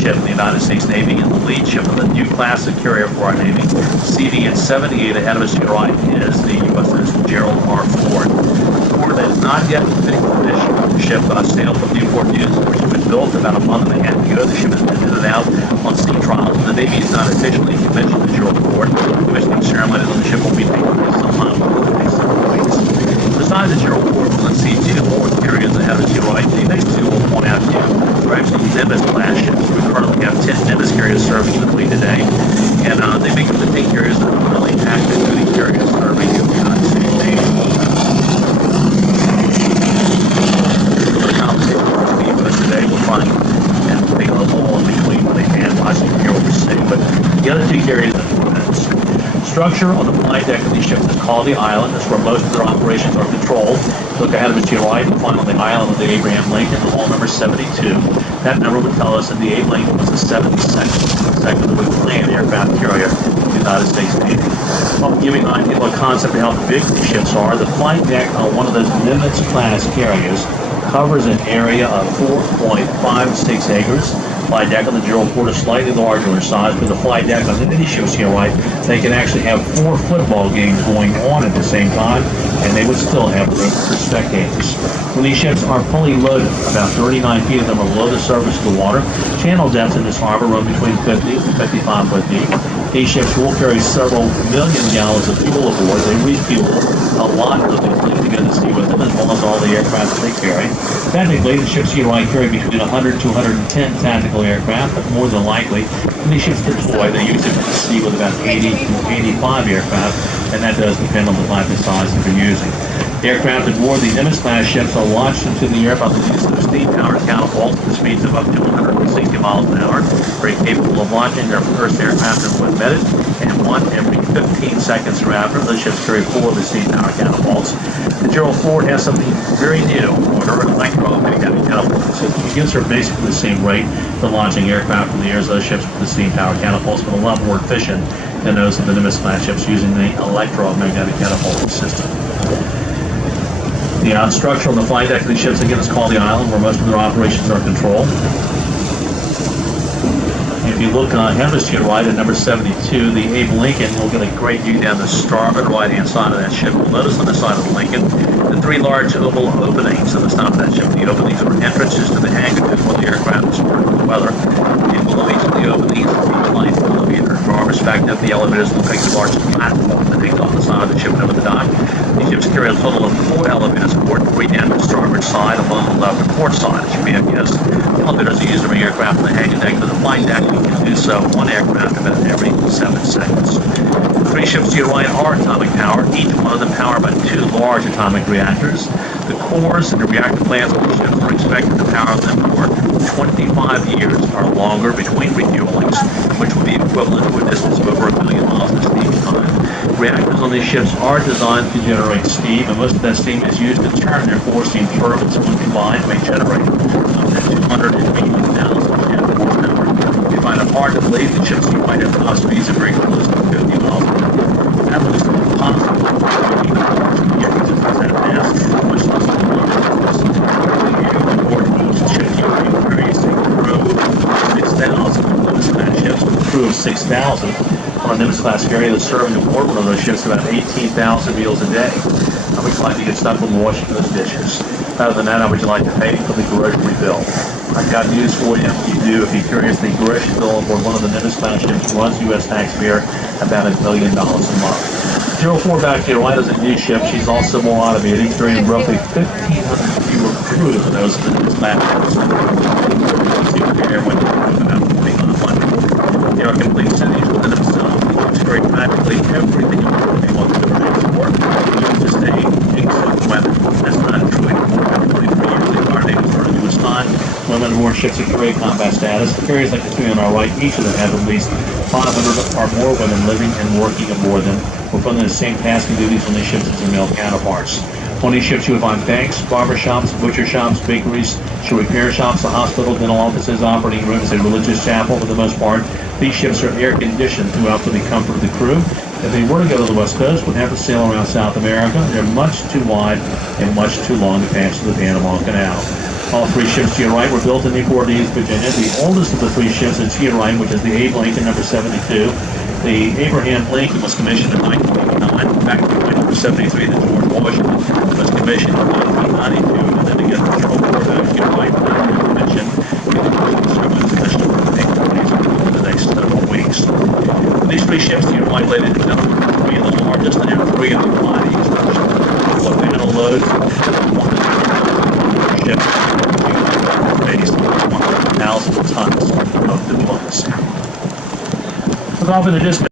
ship in the United States Navy and the lead ship of the new classic carrier for our Navy, seating at 78 ahead of us to your right is the USS Gerald R. Ford. Ford that is not yet in fitting condition. The ship sailed from Newport News. It was built about a month and a half ago. The ship has been in and out on sea trials. The Navy has not officially commissioned the Gerald Ford. Commissioning ceremonies on the ship will be taking place sometime over the next several weeks. Besides the Gerald Ford, let's see two more carriers ahead of us to your right. The next two will point out to you are actually Nimitz class ships. We currently have 10 Nimitz carriers serving in the fleet today, and they make up the 10 carriers that are really active duty carriers serving in the United States Navy. The conversation with us today, we're finding and taking a little in between when they can watch and hear what we're saying, but the other two carriers are 4 minutes. Structure on the flight deck of these ships is called the island. That's where most of their operations are controlled. Look ahead of it to your right and find on the island of the Abraham Lincoln, the hall number 72. That number would tell us that the Abe Lincoln was the 72nd that would plane aircraft carrier in the United States Navy. Well, giving an idea of a concept of how big these ships are, the flight deck on one of those Nimitz class carriers covers an area of 4.56 acres. Flight deck on the Gerald Ford is slightly larger in size, but the flight deck on the mini ships here, right, they can actually have 4 football games going on at the same time, and they would still have room for spectators. When these ships are fully loaded, about 39 feet of them are below the surface of the water. Channel depths in this harbor run between 50 and 55 foot deep. These ships will carry several million gallons of fuel aboard. They refuel a lot of the fleet to go to sea with them, as well as all the aircraft that they carry. Technically, the ships here might carry between 100 to 110 tactical aircraft, but more than likely, when these ships deploy, they usually put to sea with about 80 to 85 aircraft, and that does depend on the type and size that they're using. The aircraft aboard the Nimitz class ships are launched into the air by the use of a steam-powered catapult at speeds of up to 160 miles an hour, very capable of launching their first aircraft and when vetted, and one every 15 seconds thereafter. Those ships carry 4 of the steam-powered catapults. The Gerald Ford has something very new, or an electromagnetic catapult. It gives her basically the same rate for launching aircraft from the air as those ships with the steam-powered catapults, but a lot more efficient than those of the Nimitz class ships using the electromagnetic catapult system. The structure on the flight deck of these ships, again, is called the island, where most of their operations are controlled. If you look ahead of us to your right at number 72, the Abe Lincoln, you'll get a great view down the starboard right-hand side of that ship. You'll notice on the side of the Lincoln, the 3 large oval openings on the top of that ship. The openings are entrances to the hangar before the aircraft is stored in the weather. And below each of the openings is the flight elevator. From our perspective, the elevators look like a large platform that hangs off the side of the ship over the dock. These ships carry a total of 4 elevators aboard, 3 down the starboard side, along the left and port side. It should be obvious. Elevators are used every aircraft on the hangar deck, but the flight deck can do so 1 aircraft about every 7 seconds. The 3 ships to your right are atomic powered, each one of them powered by 2 large atomic reactors. The cores and the reactor plants of the ships are expected to power them for 25 years or longer between refuelings, which would be equivalent to a distance of over 1 million miles of steam time. Reactors on these ships are designed to generate steam, and most of that steam is used to turn their 4 steam turbines, when combined may generate up to 280,000 horsepower. You find it hard to believe that ships might have top speeds of very close to 50 miles per hour. That was impossible. Much less than aboard each ship carries a crew of 6,000. Nimitz class ships with a crew of 6,000. On a Nimitz class carrier that's serving aboard one of those ships about 18,000 meals a day. How would you like to get stuck with washing those dishes? Other than that, how would you like to pay for the grocery bill? I've got news for you. If you're curious, the grocery bill aboard one of the Nimitz class ships runs U.S. taxpayer about $1 million a month. 04 back to your right is a new ship. She's also more automated, carrying roughly 1,500 fewer crew than those of the Nimitz class ships. They are complete cities within themselves. They carry practically everything they want to transport. To stay in good weather. That's not true anymore. 23 years ago, our Navy started to assign women aboard ships that carry combat status. The carriers like the 3 on our right, each of them have at least 500 or more women living and working aboard them, performing the same tasks and duties on these ships as their male counterparts. On these ships, you would find banks, barber shops, butcher shops, bakeries, shoe repair shops, a hospital, dental offices, operating rooms, a religious chapel for the most part. These ships are air-conditioned throughout for the comfort of the crew. If they were to go to the West Coast, would have to sail around South America. They're much too wide and much too long to pass through the Panama Canal. All three ships to your right were built in Newport News, Virginia. The oldest of the three ships is to your right, which is the Abe Lincoln, number 72. The Abraham Lincoln was commissioned in 1989. Factory number 73, the George Washington, was commissioned in 1992. And then again, the General Ford, to your right, mentioned, in the next several weeks. These three ships to your right, ladies and gentlemen, are three of the largest and three of the mightiest. What panel loads? One ships based on 1,000 tons of diplomacy. So, off in the distance.